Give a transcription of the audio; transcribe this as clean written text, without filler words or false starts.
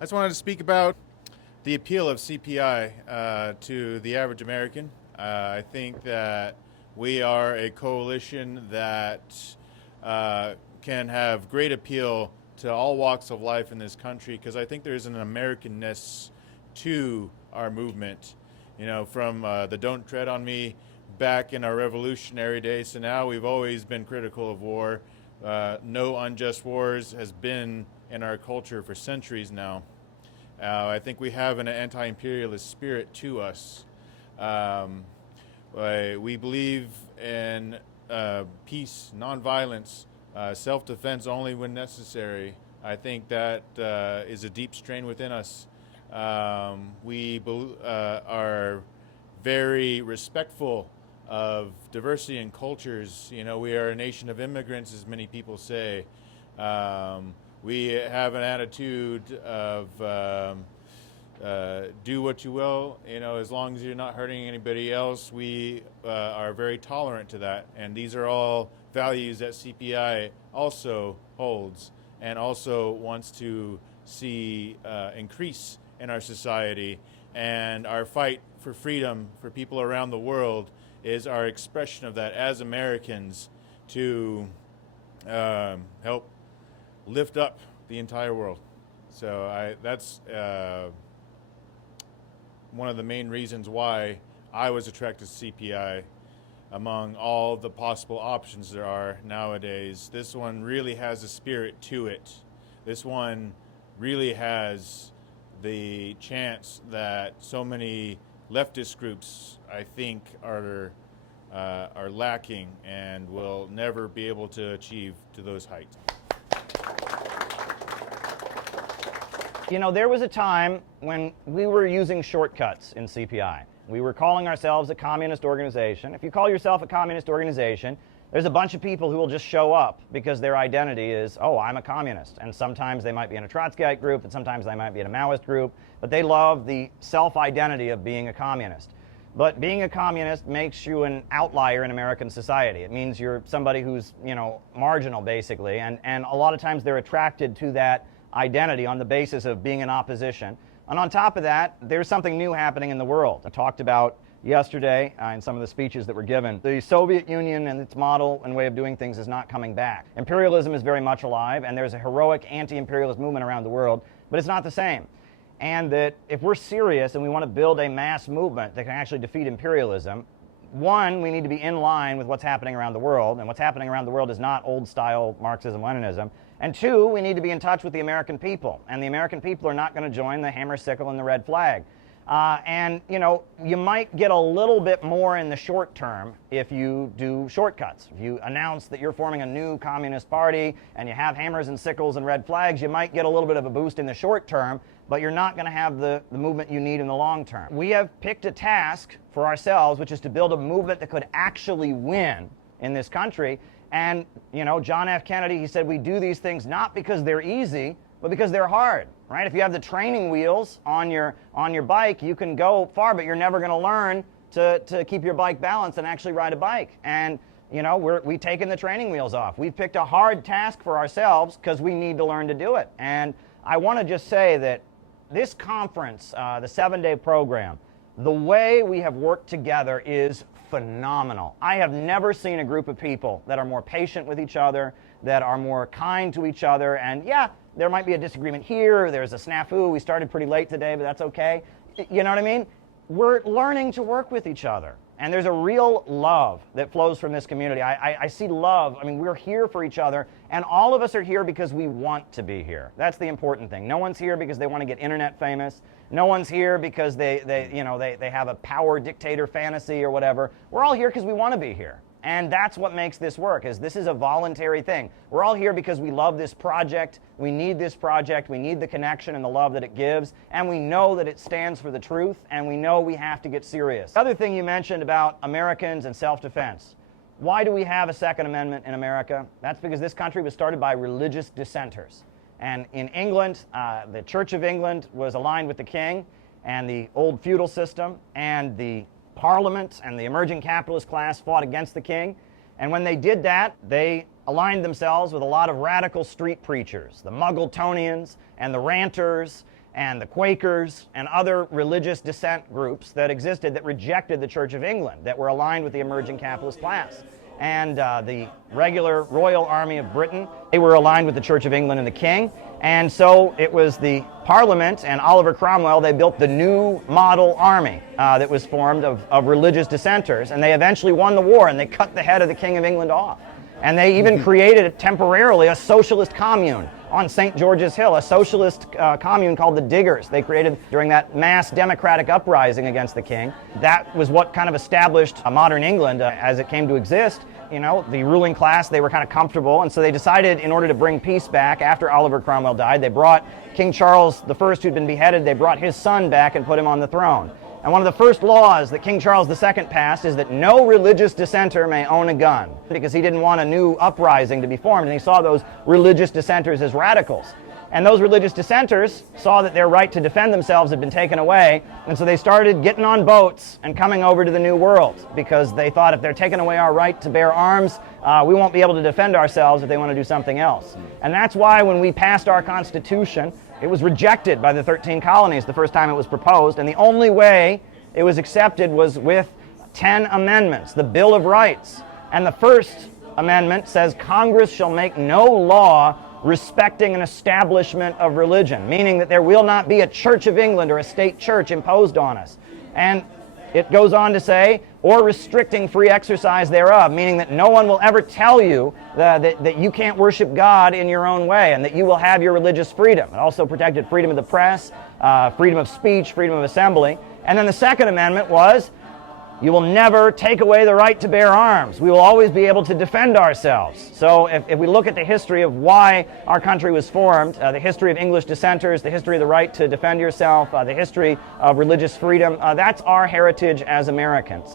I just wanted to speak about the appeal of CPI to the average American. I think that we are a coalition that can have great appeal to all walks of life in this country, because I think there's an Americanness to our movement. You know, from the Don't Tread on Me back in our revolutionary days to now, we've always been critical of war. No unjust wars has been in our culture for centuries now. I think we have an anti-imperialist spirit to us. We believe in peace, nonviolence, self-defense only when necessary. I think that is a deep strain within us. We are very respectful of diversity in cultures. You know, we are a nation of immigrants, as many people say. We have an attitude of do what you will, you know, as long as you're not hurting anybody else. We are very tolerant to that, and these are all values that CPI also holds and also wants to see increase in our society. And our fight for freedom for people around the world is our expression of that as Americans, to help lift up the entire world. So that's one of the main reasons why I was attracted to CPI among all the possible options there are nowadays. This one really has a spirit to it. This one really has the chance that so many leftist groups, I think, are lacking and will never be able to achieve to those heights. You know, there was a time when we were using shortcuts in CPI. We were calling ourselves a communist organization. If you call yourself a communist organization, there's a bunch of people who will just show up because their identity is, oh, I'm a communist. And sometimes they might be in a Trotskyite group, and sometimes they might be in a Maoist group, but they love the self-identity of being a communist. But being a communist makes you an outlier in American society. It means you're somebody who's, you know, marginal, basically, and a lot of times they're attracted to that identity on the basis of being in opposition. And on top of that, there's something new happening in the world. I talked about yesterday in some of the speeches that were given. The Soviet Union and its model and way of doing things is not coming back. Imperialism is very much alive, and there's a heroic anti-imperialist movement around the world, but it's not the same. And that if we're serious and we want to build a mass movement that can actually defeat imperialism, one, we need to be in line with what's happening around the world, and what's happening around the world is not old-style Marxism-Leninism. And two, we need to be in touch with the American people, and the American people are not going to join the hammer, sickle, and the red flag. And, you know, you might get a little bit more in the short term if you do shortcuts. If you announce that you're forming a new communist party and you have hammers and sickles and red flags, you might get a little bit of a boost in the short term, but you're not going to have the movement you need in the long term. We have picked a task for ourselves, which is to build a movement that could actually win in this country. And, you know, John F. Kennedy, he said we do these things not because they're easy, but because they're hard, right? If you have the training wheels on your bike, you can go far, but you're never going to learn to keep your bike balanced and actually ride a bike. And, you know, we've taken the training wheels off. We've picked a hard task for ourselves because we need to learn to do it. And I want to just say that this conference, the 7-day program, the way we have worked together is phenomenal. I have never seen a group of people that are more patient with each other, that are more kind to each other. And yeah, there might be a disagreement here, there's a snafu, we started pretty late today, but that's okay. You know what I mean? We're learning to work with each other. And there's a real love that flows from this community. I see love. I mean, we're here for each other, and all of us are here because we want to be here. That's the important thing. No one's here because they want to get internet famous. No one's here because they have a power dictator fantasy or whatever. We're all here because we want to be here. And that's what makes this work, is this is a voluntary thing. We're all here because we love this project, we need this project, we need the connection and the love that it gives, and we know that it stands for the truth, and we know we have to get serious. The other thing you mentioned about Americans and self-defense. Why do we have a Second Amendment in America? That's because this country was started by religious dissenters. And in England, the Church of England was aligned with the king and the old feudal system, and the Parliament and the emerging capitalist class fought against the king. And when they did that, they aligned themselves with a lot of radical street preachers, the Muggletonians and the ranters and the Quakers and other religious dissent groups that existed that rejected the Church of England, that were aligned with the emerging capitalist class. And the regular Royal Army of Britain, they were aligned with the Church of England and the King. And so it was the Parliament and Oliver Cromwell, they built the new model army that was formed of religious dissenters. And they eventually won the war, and they cut the head of the King of England off. And they even created temporarily a socialist commune on St. George's Hill, a socialist commune called the Diggers. They created during that mass democratic uprising against the king. That was what kind of established modern England as it came to exist. You know, the ruling class, they were kind of comfortable, and so they decided, in order to bring peace back after Oliver Cromwell died, they brought King Charles I, who'd been beheaded, they brought his son back and put him on the throne. And one of the first laws that King Charles II passed is that no religious dissenter may own a gun, because he didn't want a new uprising to be formed, and he saw those religious dissenters as radicals. And those religious dissenters saw that their right to defend themselves had been taken away, and so they started getting on boats and coming over to the New World, because they thought, if they're taking away our right to bear arms, we won't be able to defend ourselves if they want to do something else. And that's why when we passed our Constitution, it was rejected by the 13 colonies the first time it was proposed, and the only way it was accepted was with 10 amendments, the Bill of Rights. And the first amendment says, Congress shall make no law respecting an establishment of religion, meaning that there will not be a Church of England or a state church imposed on us. And it goes on to say, or restricting free exercise thereof, meaning that no one will ever tell you that you can't worship God in your own way, and that you will have your religious freedom. It also protected freedom of the press, freedom of speech, freedom of assembly. And then the Second Amendment was, you will never take away the right to bear arms. We will always be able to defend ourselves. So if we look at the history of why our country was formed, the history of English dissenters, the history of the right to defend yourself, the history of religious freedom, that's our heritage as Americans.